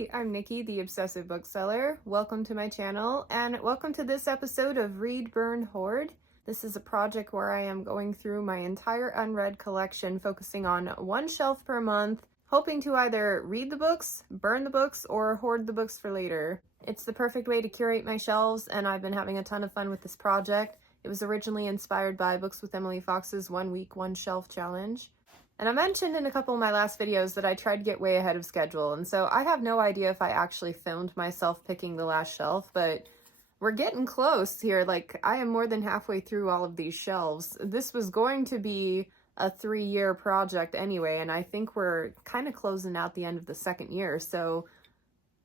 Hey, I'm Nikki, the Obsessive Bookseller. Welcome to my channel, and welcome to this episode of Read, Burn, Hoard. This is a project where I am going through my entire unread collection, focusing on one shelf per month, hoping to either read the books, burn the books, or hoard the books for later. It's the perfect way to curate my shelves, and I've been having a ton of fun with this project. It was originally inspired by Books with Emily Fox's 1 Week, 1 Shelf challenge. And I mentioned in a couple of my last videos that I tried to get way ahead of schedule, and so I have no idea if I actually filmed myself picking the last shelf, but we're getting close here. Like, I am more than halfway through all of these shelves. This was going to be a 3-year project anyway, and I think we're kind of closing out the end of the second year, so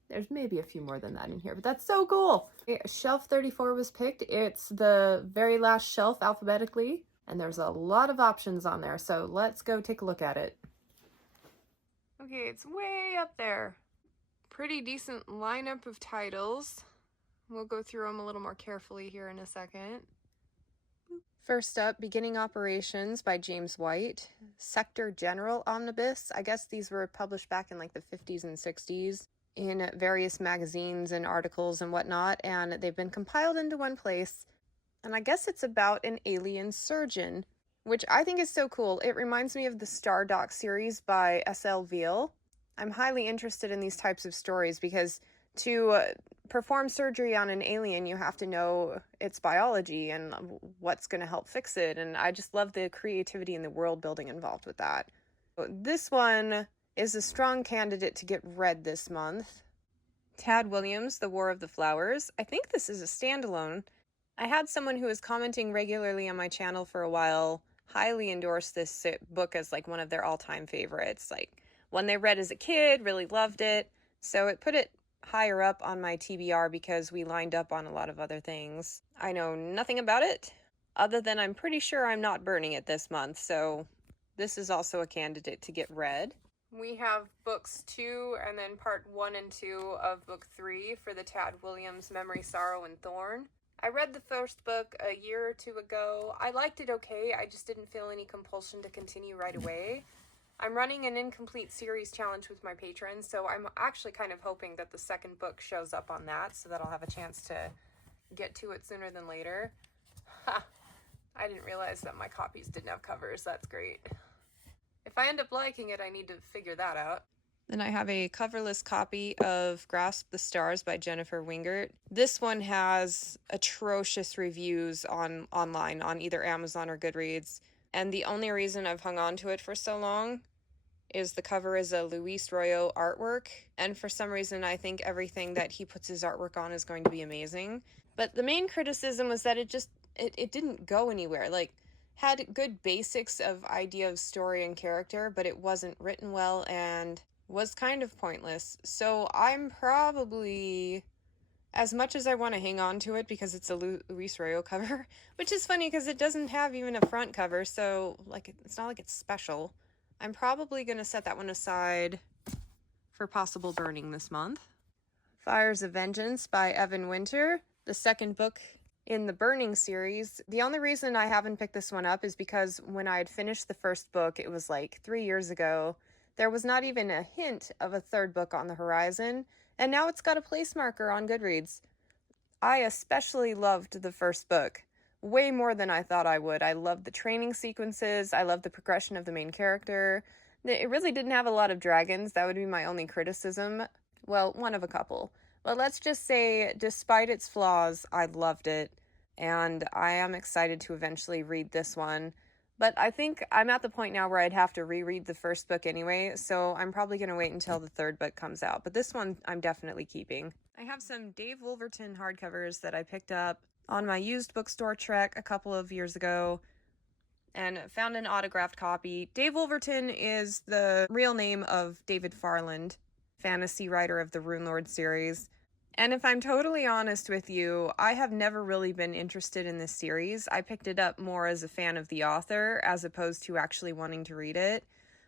there's maybe a few more than that in here, but that's so cool. Shelf 34 was picked. It's the very last shelf alphabetically, and there's a lot of options on there, so let's go take a look at it. Okay, it's way up there. Pretty decent lineup of titles. We'll go through them a little more carefully here in a second. First up, Beginning Operations by James White. Sector General Omnibus. I guess these were published back in like the 50s and 60s in various magazines and articles and whatnot, and they've been compiled into one place. And I guess it's about an alien surgeon, which I think is so cool. It reminds me of the Star Doc series by S.L. Veal. I'm highly interested in these types of stories because to perform surgery on an alien, you have to know its biology and what's going to help fix it. And I just love the creativity and the world building involved with that. This one is a strong candidate to get read this month. Tad Williams, The War of the Flowers. I think this is a standalone. I had someone who was commenting regularly on my channel for a while highly endorse this book as like one of their all-time favorites. Like one they read as a kid, really loved it. So it put it higher up on my TBR because we lined up on a lot of other things. I know nothing about it other than I'm pretty sure I'm not burning it this month. So this is also a candidate to get read. We have books 2 and then part 1 and 2 of book 3 for the Tad Williams Memory, Sorrow, and Thorn. I read the first book a year or two ago. I liked it okay, I just didn't feel any compulsion to continue right away. I'm running an incomplete series challenge with my patrons, so I'm actually kind of hoping that the second book shows up on that so that I'll have a chance to get to it sooner than later. Ha! I didn't realize that my copies didn't have covers. That's great. If I end up liking it, I need to figure that out. Then I have a coverless copy of Grasp the Stars by Jennifer Wingert. This one has atrocious reviews online on either Amazon or Goodreads. And the only reason I've hung on to it for so long is the cover is a Luis Royo artwork. And for some reason, I think everything that he puts his artwork on is going to be amazing. But the main criticism was that it didn't go anywhere. Like, had good basics of idea of story and character, but it wasn't written well and was kind of pointless. So I'm probably, as much as I want to hang on to it because it's a Luis Royo cover, which is funny because it doesn't have even a front cover, so like it's not like it's special. I'm probably going to set that one aside for possible burning this month. Fires of Vengeance by Evan Winter, the second book in the Burning series. The only reason I haven't picked this one up is because when I had finished the first book, it was like 3 years ago, there was not even a hint of a third book on the horizon, and now it's got a place marker on Goodreads. I especially loved the first book, way more than I thought I would. I loved the training sequences, I loved the progression of the main character. It really didn't have a lot of dragons, that would be my only criticism. Well, one of a couple. But let's just say, despite its flaws, I loved it, and I am excited to eventually read this one. But I think I'm at the point now where I'd have to reread the first book anyway, so I'm probably going to wait until the third book comes out. But this one I'm definitely keeping. I have some Dave Wolverton hardcovers that I picked up on my used bookstore trek a couple of years ago and found an autographed copy. Dave Wolverton is the real name of David Farland, fantasy writer of the Runelord series. And if I'm totally honest with you, I have never really been interested in this series. I picked it up more as a fan of the author as opposed to actually wanting to read it.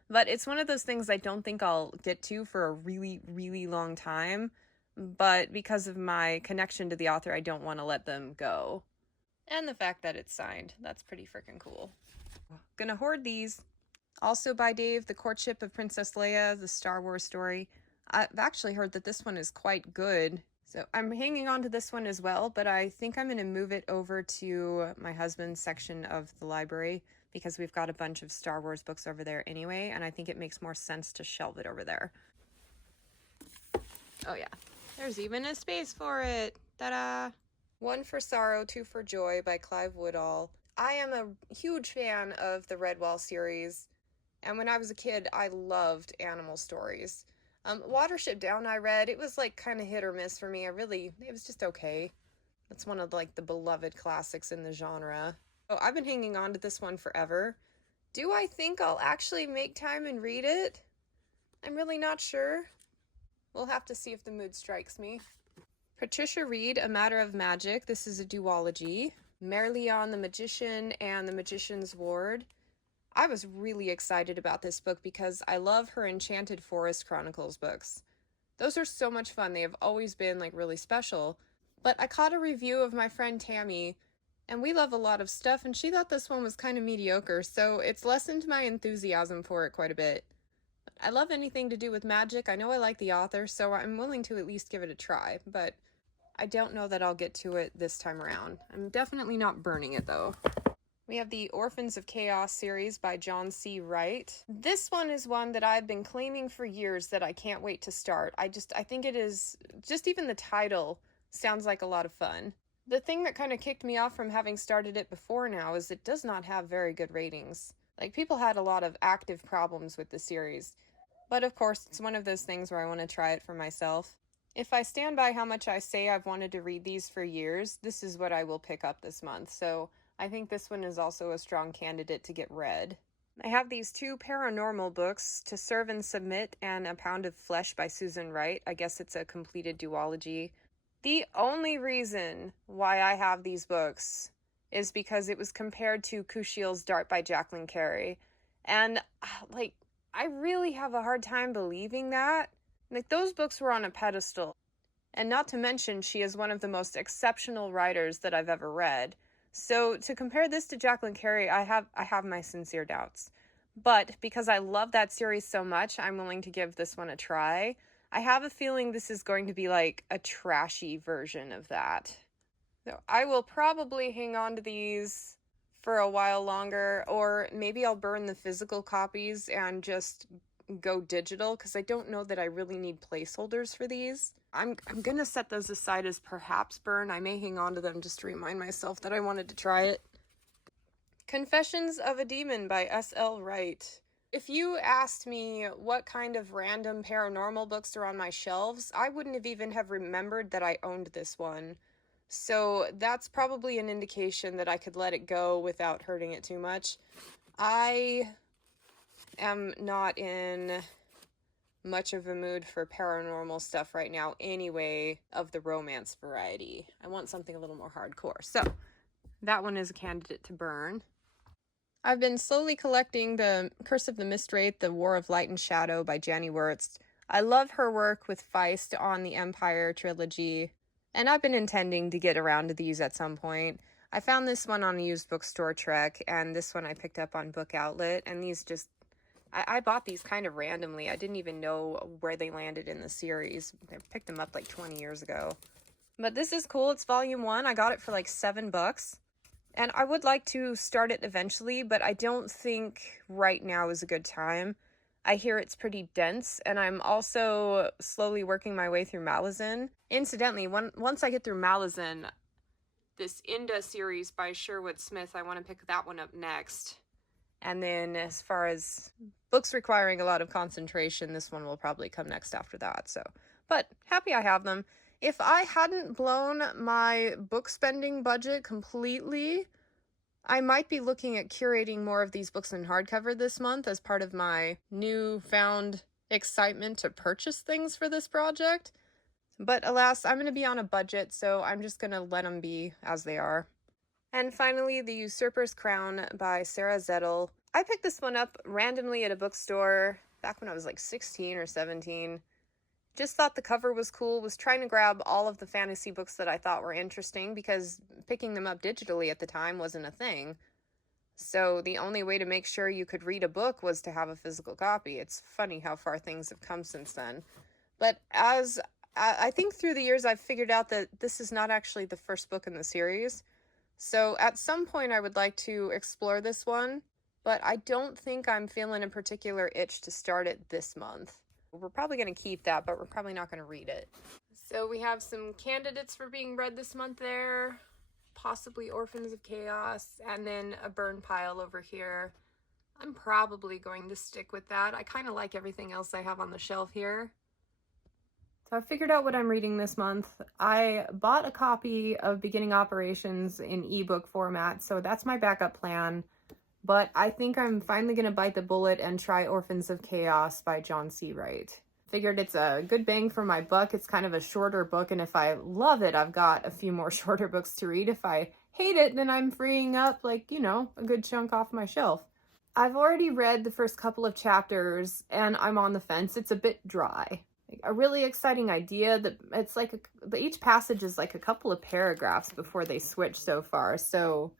But it's one of those things I don't think I'll get to for a really, really long time. But because of my connection to the author, I don't want to let them go. And the fact that it's signed, that's pretty freaking cool. Gonna hoard these. Also by Dave, The Courtship of Princess Leia, the Star Wars story. I've actually heard that this one is quite good. So I'm hanging on to this one as well, but I think I'm going to move it over to my husband's section of the library because we've got a bunch of Star Wars books over there anyway, and I think it makes more sense to shelve it over there. Oh yeah, there's even a space for it. Ta-da! One for Sorrow, Two for Joy by Clive Woodall. I am a huge fan of the Redwall series, and when I was a kid, I loved animal stories. Watership Down I read, it was like kind of hit or miss for me. It was just okay. That's one of like the beloved classics in the genre. Oh, I've been hanging on to this one forever. Do I think I'll actually make time and read it? I'm really not sure. We'll have to see if the mood strikes me. Patricia Reed, A Matter of Magic. This is a duology. Merlion the Magician and the Magician's Ward. I was really excited about this book because I love her Enchanted Forest Chronicles books. Those are so much fun. They have always been like really special. But I caught a review of my friend Tammy, and we love a lot of stuff, and she thought this one was kind of mediocre, so it's lessened my enthusiasm for it quite a bit. I love anything to do with magic. I know I like the author, so I'm willing to at least give it a try, but I don't know that I'll get to it this time around. I'm definitely not burning it though. We have the Orphans of Chaos series by John C. Wright. This one is one that I've been claiming for years that I can't wait to start. I think it is, just even the title sounds like a lot of fun. The thing that kind of kicked me off from having started it before now is it does not have very good ratings. Like, people had a lot of active problems with the series. But of course, it's one of those things where I want to try it for myself. If I stand by how much I say I've wanted to read these for years, this is what I will pick up this month. So I think this one is also a strong candidate to get read. I have these two paranormal books, To Serve and Submit and A Pound of Flesh by Susan Wright. I guess it's a completed duology. The only reason why I have these books is because it was compared to Kushiel's Dart by Jacqueline Carey. And, I really have a hard time believing that. Like, those books were on a pedestal. And not to mention, she is one of the most exceptional writers that I've ever read. So to compare this to Jacqueline Carey, I have my sincere doubts. But because I love that series so much, I'm willing to give this one a try. I have a feeling this is going to be like a trashy version of that. So I will probably hang on to these for a while longer, or maybe I'll burn the physical copies and just go digital, because I don't know that I really need placeholders for these. I'm gonna set those aside as perhaps burn. I may hang on to them just to remind myself that I wanted to try it. Confessions of a Demon by S.L. Wright. If you asked me what kind of random paranormal books are on my shelves, I wouldn't have even have remembered that I owned this one. So that's probably an indication that I could let it go without hurting it too much. I am not in much of a mood for paranormal stuff right now anyway, of the romance variety. I want something a little more hardcore. So that one is a candidate to burn. I've been slowly collecting the Curse of the Mistwraith, The War of Light and Shadow by Janny Wurst. I love her work with Feist on the Empire trilogy, and I've been intending to get around to these at some point. I found this one on a used bookstore trek, and this one I picked up on Book Outlet, and these just, I bought these kind of randomly. I didn't even know where they landed in the series. I picked them up like 20 years ago. But this is cool. It's volume 1. I got it for like $7. And I would like to start it eventually, but I don't think right now is a good time. I hear it's pretty dense, and I'm also slowly working my way through Malazan. Incidentally, once I get through Malazan, this Inda series by Sherwood Smith, I want to pick that one up next. And then as far as books requiring a lot of concentration, this one will probably come next after that. So, but happy I have them. If I hadn't blown my book spending budget completely, I might be looking at curating more of these books in hardcover this month as part of my newfound excitement to purchase things for this project. But alas, I'm going to be on a budget, so I'm just going to let them be as they are. And finally, The Usurper's Crown by Sarah Zettel. I picked this one up randomly at a bookstore back when I was like 16 or 17. Just thought the cover was cool, was trying to grab all of the fantasy books that I thought were interesting because picking them up digitally at the time wasn't a thing. So the only way to make sure you could read a book was to have a physical copy. It's funny how far things have come since then. But as I think through the years, I've figured out that this is not actually the first book in the series. So at some point, I would like to explore this one, but I don't think I'm feeling a particular itch to start it this month. We're probably going to keep that, but we're probably not going to read it. So we have some candidates for being read this month there, possibly Orphans of Chaos, and then a burn pile over here. I'm probably going to stick with that. I kind of like everything else I have on the shelf here. So I figured out what I'm reading this month. I bought a copy of Beginning Operations in ebook format, so that's my backup plan. But I think I'm finally going to bite the bullet and try Orphans of Chaos by John C. Wright. Figured it's a good bang for my buck. It's kind of a shorter book, and if I love it, I've got a few more shorter books to read. If I hate it, then I'm freeing up, like, you know, a good chunk off my shelf. I've already read the first couple of chapters, and I'm on the fence. It's a bit dry. A really exciting idea that it's like each passage is like a couple of paragraphs before they switch so far. So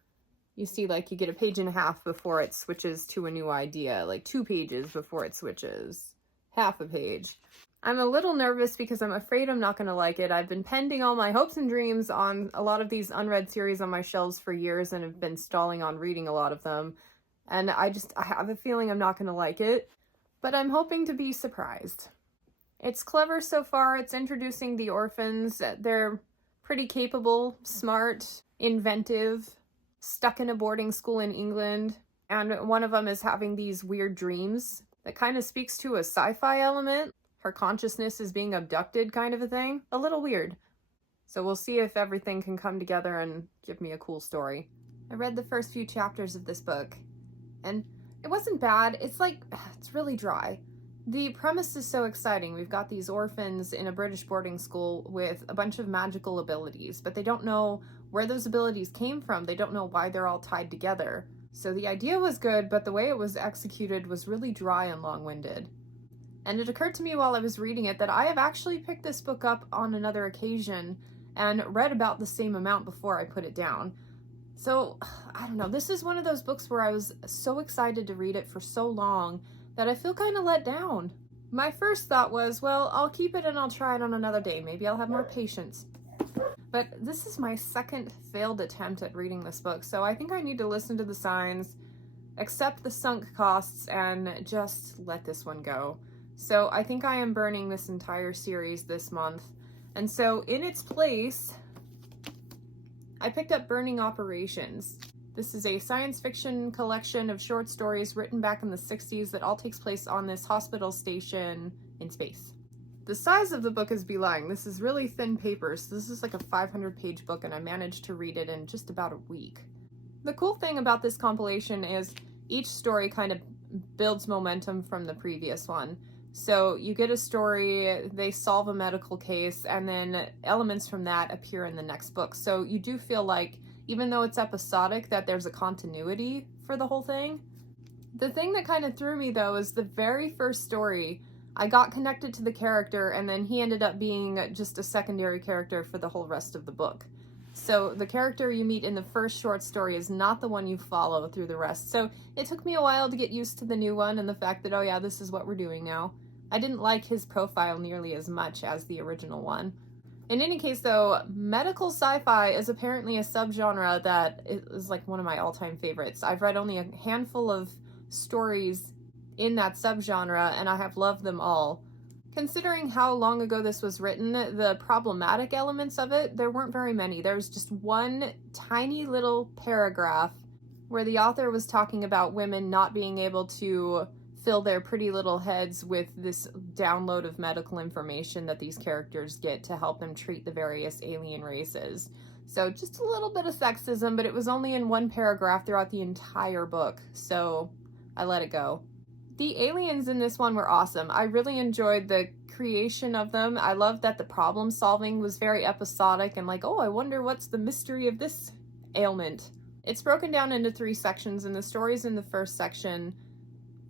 you see, like, you get a page and a half before it switches to a new idea, like 2 pages before it switches, half a page. I'm a little nervous because I'm afraid I'm not going to like it. I've been pending all my hopes and dreams on a lot of these unread series on my shelves for years and have been stalling on reading a lot of them. And I have a feeling I'm not going to like it, but I'm hoping to be surprised. It's clever so far. It's introducing the orphans. They're pretty capable, smart, inventive, stuck in a boarding school in England. And one of them is having these weird dreams that kind of speaks to a sci-fi element. Her consciousness is being abducted kind of a thing. A little weird. So we'll see if everything can come together and give me a cool story. I read the first few chapters of this book, and it wasn't bad. It's really dry. The premise is so exciting. We've got these orphans in a British boarding school with a bunch of magical abilities, but they don't know where those abilities came from. They don't know why they're all tied together. So the idea was good, but the way it was executed was really dry and long-winded. And it occurred to me while I was reading it that I have actually picked this book up on another occasion and read about the same amount before I put it down. So, I don't know, this is one of those books where I was so excited to read it for so long that I feel kind of let down. My first thought was, well, I'll keep it and I'll try it on another day. Maybe I'll have more patience. But this is my second failed attempt at reading this book, so I think I need to listen to the signs, accept the sunk costs, and just let this one go. So I think I am burning this entire series this month. And so in its place, I picked up Burning Operations. This is a science fiction collection of short stories written back in the 60s that all takes place on this hospital station in space. The size of the book is belying. This is really thin paper, so this is like a 500-page book, and I managed to read it in just about a week. The cool thing about this compilation is each story kind of builds momentum from the previous one. So you get a story, they solve a medical case, and then elements from that appear in the next book. So you do feel like, even though it's episodic, that there's a continuity for the whole thing. The thing that kind of threw me, though, is the very first story, I got connected to the character, and then he ended up being just a secondary character for the whole rest of the book. So the character you meet in the first short story is not the one you follow through the rest. So it took me a while to get used to the new one and the fact that, oh yeah, this is what we're doing now. I didn't like his profile nearly as much as the original one. In any case, though, medical sci-fi is apparently a subgenre that is like one of my all-time favorites. I've read only a handful of stories in that subgenre, and I have loved them all. Considering how long ago this was written, the problematic elements of it, there weren't very many. There was just one tiny little paragraph where the author was talking about women not being able to fill their pretty little heads with this download of medical information that these characters get to help them treat the various alien races. So just a little bit of sexism, but it was only in one paragraph throughout the entire book, so I let it go. The aliens in this one were awesome. I really enjoyed the creation of them. I loved that the problem solving was very episodic and like, oh, I wonder what's the mystery of this ailment. It's broken down into 3 sections, and the stories in the first section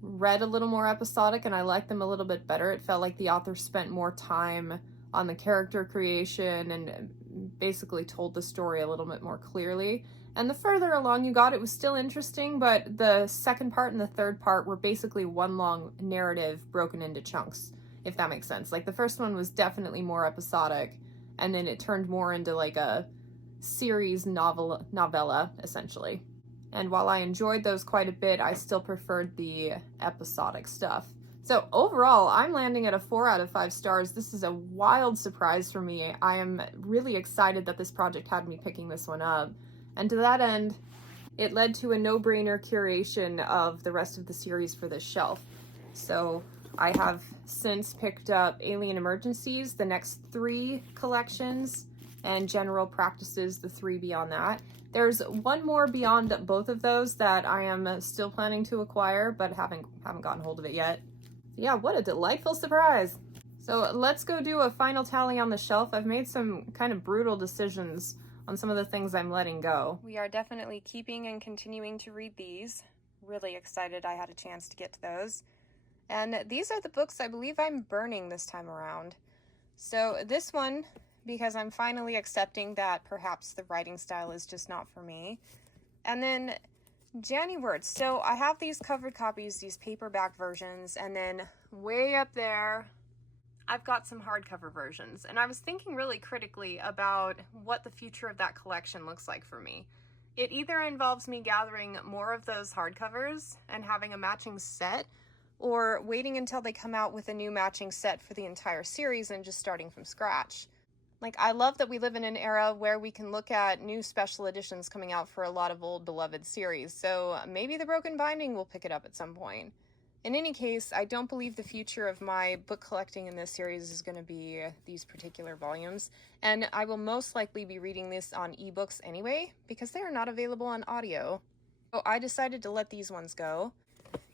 read a little more episodic, and I liked them a little bit better. It felt like the author spent more time on the character creation and basically told the story a little bit more clearly. And the further along you got, it was still interesting, but the second part and the third part were basically one long narrative broken into chunks. if that makes sense. Like the first one was definitely more episodic, and then it turned more into like a series novella, essentially. And while I enjoyed those quite a bit, I still preferred the episodic stuff. So overall, I'm landing at a 4 out of 5 stars. This is a wild surprise for me. I am really excited that this project had me picking this one up. And to that end, it led to a no-brainer curation of the rest of the series for this shelf. So I have since picked up Alien Emergencies, the next 3 collections, and General Practices, the 3 beyond that. There's one more beyond both of those that I am still planning to acquire, but haven't gotten hold of it yet. Yeah, what a delightful surprise. So let's go do a final tally on the shelf. I've made some kind of brutal decisions on some of the things I'm letting go. We are definitely keeping and continuing to read these. Really excited I had a chance to get to those. And these are the books I believe I'm burning this time around. So this one, because I'm finally accepting that perhaps the writing style is just not for me. And then Janny Words. So I have these covered copies, these paperback versions, and then way up there, I've got some hardcover versions. And I was thinking really critically about what the future of that collection looks like for me. It either involves me gathering more of those hardcovers and having a matching set, or waiting until they come out with a new matching set for the entire series and just starting from scratch. Like, I love that we live in an era where we can look at new special editions coming out for a lot of old beloved series, so maybe the Broken Binding will pick it up at some point. In any case, I don't believe the future of my book collecting in this series is going to be these particular volumes, and I will most likely be reading this on ebooks anyway, because they are not available on audio. So I decided to let these ones go.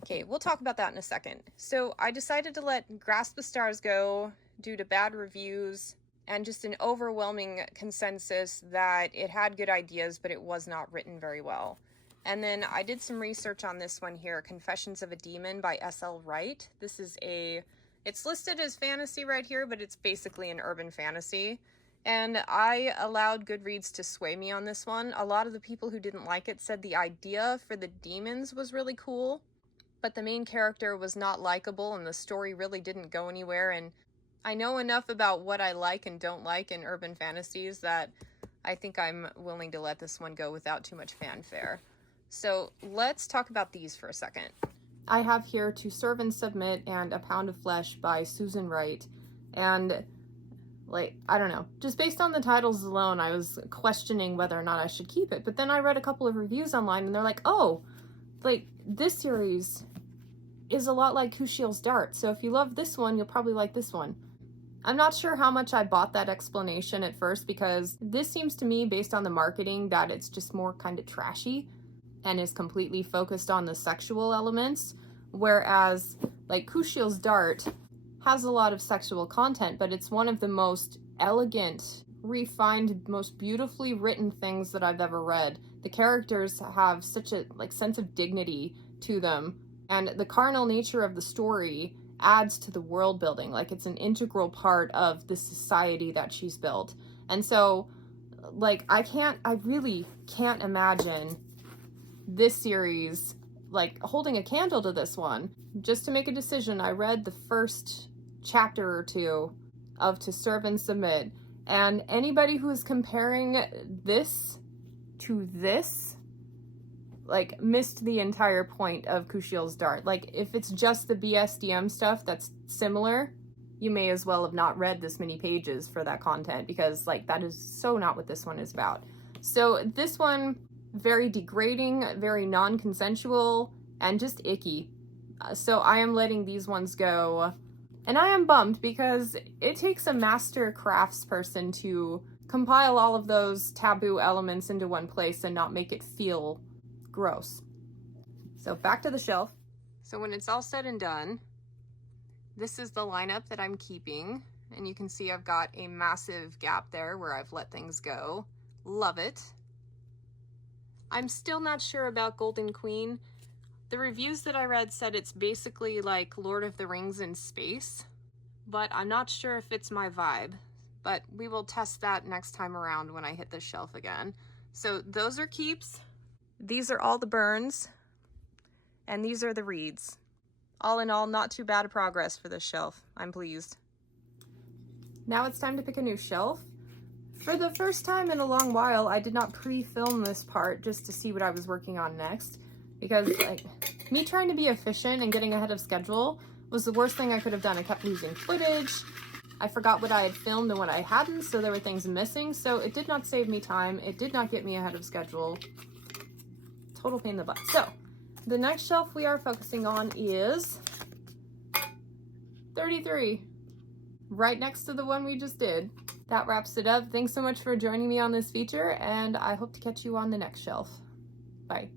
Okay, we'll talk about that in a second. So I decided to let Grasp the Stars go due to bad reviews and just an overwhelming consensus that it had good ideas, but it was not written very well. And then I did some research on this one here, Confessions of a Demon by S.L. Wright. This is it's listed as fantasy right here, but it's basically an urban fantasy. And I allowed Goodreads to sway me on this one. A lot of the people who didn't like it said the idea for the demons was really cool, but the main character was not likable and the story really didn't go anywhere. And I know enough about what I like and don't like in urban fantasies that I think I'm willing to let this one go without too much fanfare. So let's talk about these for a second. I have here To Serve and Submit and A Pound of Flesh by Susan Wright. And like, I don't know, just based on the titles alone, I was questioning whether or not I should keep it. But then I read a couple of reviews online and they're like, oh, like this series is a lot like Kushiel's Dart. So if you love this one, you'll probably like this one. I'm not sure how much I bought that explanation at first, because this seems to me, based on the marketing, that it's just more kind of trashy and is completely focused on the sexual elements, whereas like Kushiel's Dart has a lot of sexual content, but it's one of the most elegant, refined, most beautifully written things that I've ever read. The characters have such a sense of dignity to them, and the carnal nature of the story adds to the world building. Like, it's an integral part of the society that she's built. And so, like, I really can't imagine this series, like, holding a candle to this one. Just to make a decision, I read the first chapter or two of To Serve and Submit, and anybody who is comparing this to this, like, missed the entire point of Kushiel's Dart. Like, if it's just the BSDM stuff that's similar, you may as well have not read this many pages for that content, because, like, that is so not what this one is about. So this one, very degrading, very non-consensual, and just icky. So I am letting these ones go. And I am bummed, because it takes a master craftsperson to compile all of those taboo elements into one place and not make it feel gross. So back to the shelf. So when it's all said and done, this is the lineup that I'm keeping. And you can see I've got a massive gap there where I've let things go. Love it. I'm still not sure about Golden Queen. The reviews that I read said it's basically like Lord of the Rings in space, but I'm not sure if it's my vibe. But we will test that next time around when I hit the shelf again. So those are keeps. These are all the burns, and these are the reads. all in all, not too bad of progress for this shelf. I'm pleased. Now it's time to pick a new shelf. For the first time in a long while, I did not pre-film this part just to see what I was working on next, because like me trying to be efficient and getting ahead of schedule was the worst thing I could have done. I kept losing footage. I forgot what I had filmed and what I hadn't, so there were things missing. So it did not save me time. It did not get me ahead of schedule. Total pain in the butt. So the next shelf we are focusing on is 33, right next to the one we just did. That wraps it up. Thanks so much for joining me on this feature, and I hope to catch you on the next shelf. Bye.